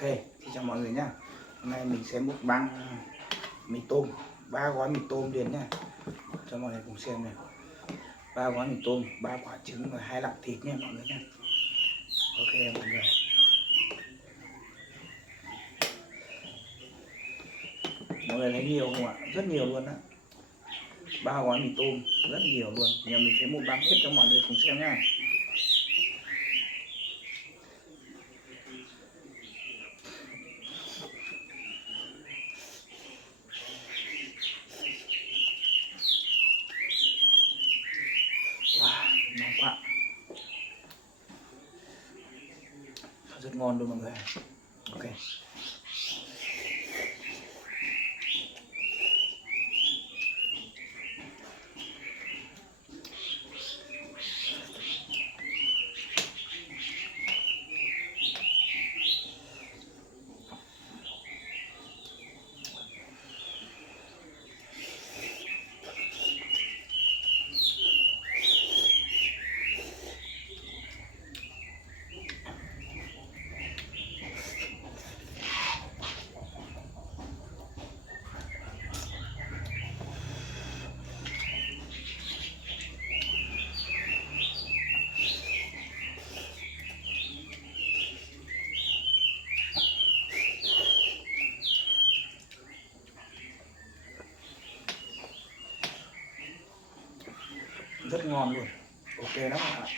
Ok, xin chào mọi người nhá. Hôm nay mình sẽ mukbang mì tôm, 3 gói mì tôm liền nha, cho mọi người cùng xem này. 3 gói mì tôm, 3 quả trứng và 2 lạng thịt nha mọi người nha. Ok mọi người. Mọi người thấy nhiều không ạ? Rất nhiều luôn á. 3 gói mì tôm, rất nhiều luôn. Giờ mình sẽ mukbang hết cho mọi người cùng xem nha. Wow, ngon quá. Rất ngon luôn mọi người. Ok. Rất ngon luôn. Ok lắm các bạn.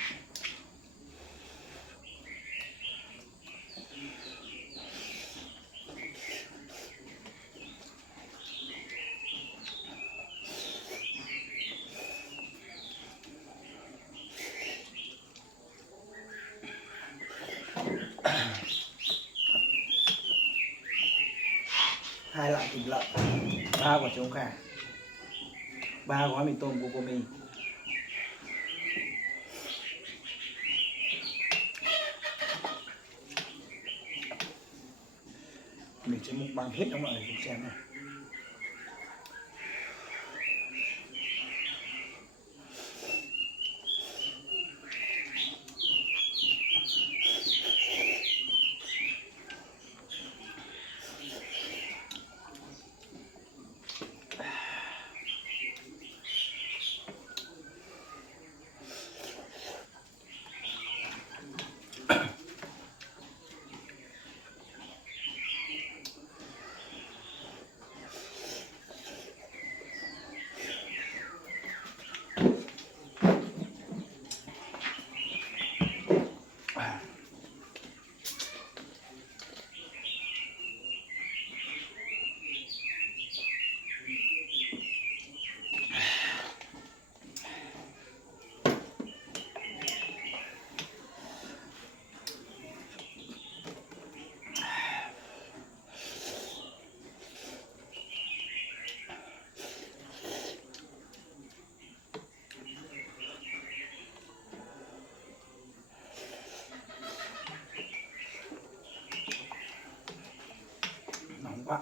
Hai lạng thịt lợn, 3 quả trứng gà, 3 gói mì tôm Cocomi. Mình sẽ mukbang hết cho mọi người cùng xem này. Nóng quá.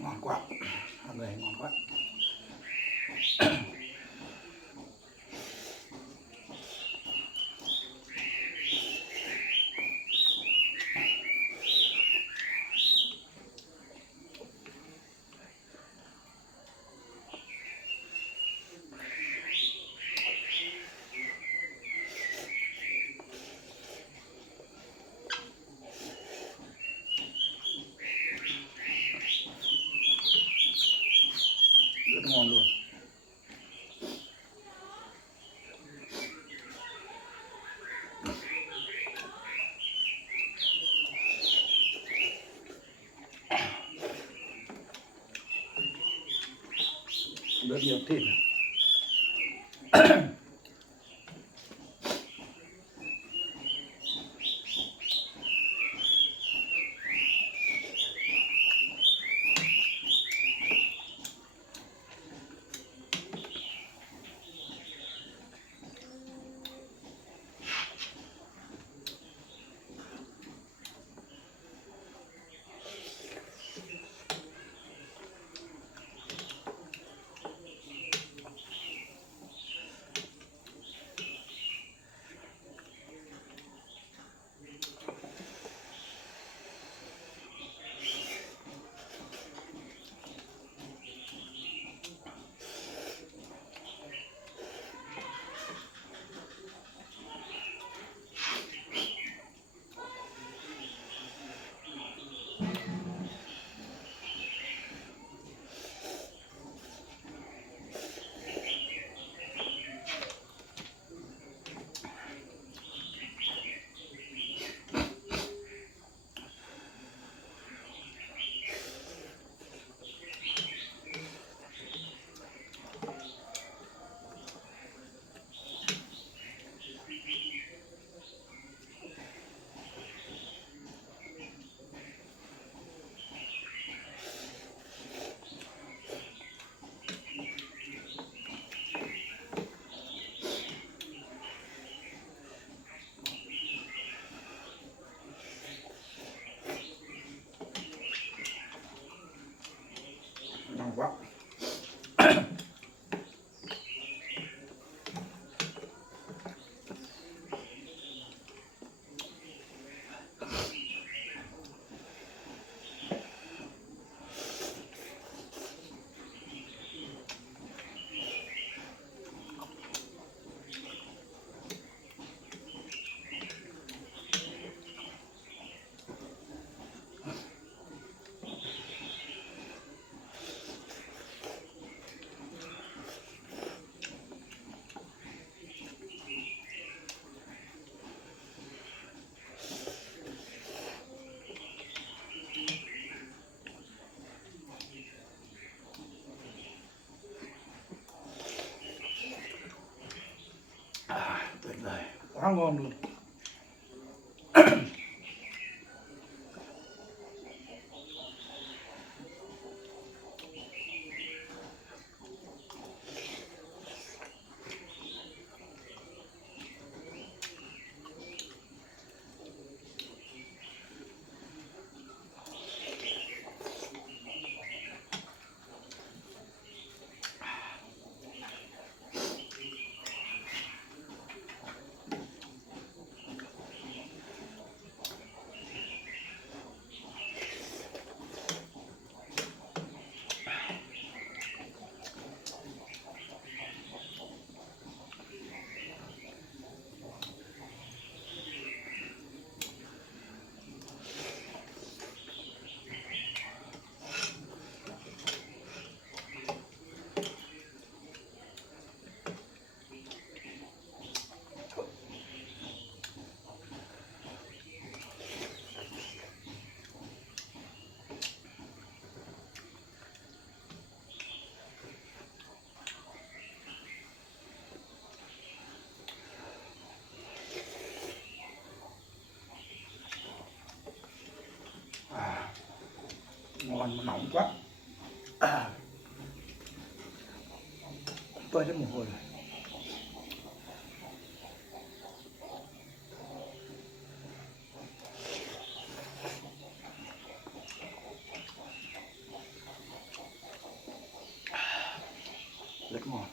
Ngon quá, mọi người, ngon quá. Rất ngon luôn. rất nhiều thịt. Ngon quá. Tuyệt vời, quá ngon luôn. Ngon mà nóng quá. Tôi rất mồ hôi rồi. Rất ngon.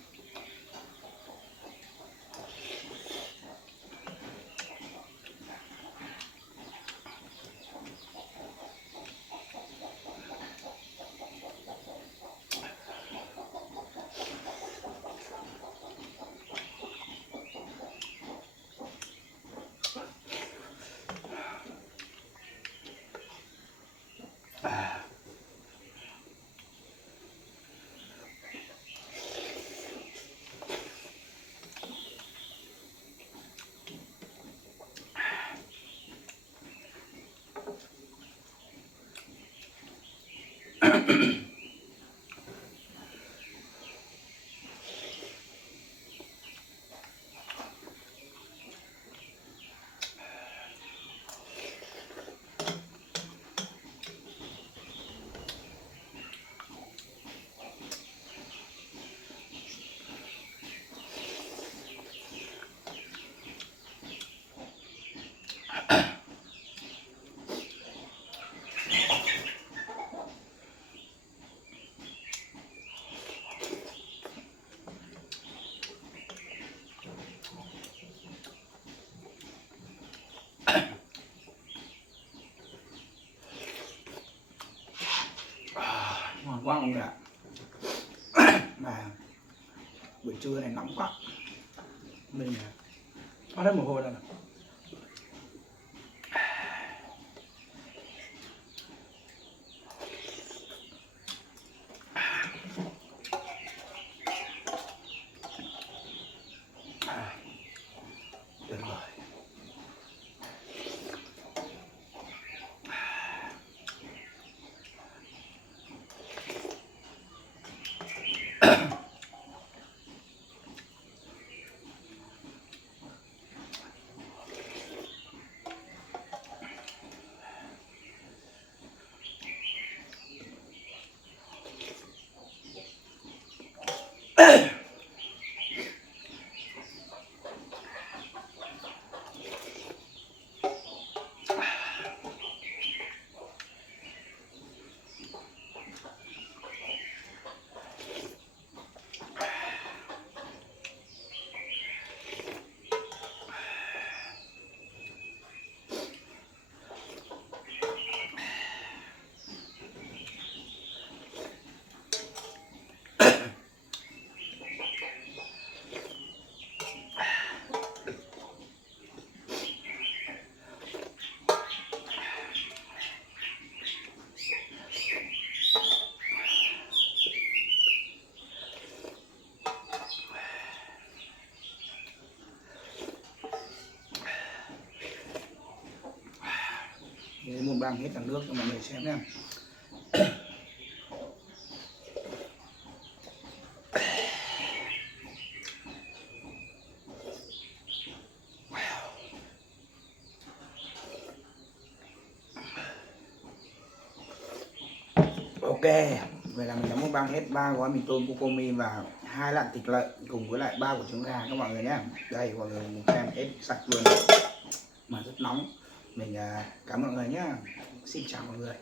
buổi trưa này nóng quá mình có hết mồ hôi rồi. Được rồi. Một bang hết cả nước cho mọi người xem nhé. Ok, vậy là mình đã mukbang hết 3 gói mì tôm Cocomi và 2 lạng thịt lợn cùng với lại 3 quả trứng gà các mọi người nhé. Đây mọi người cùng xem hết sạch luôn mà rất nóng. Mình cảm ơn mọi người nhé. Xin chào mọi người.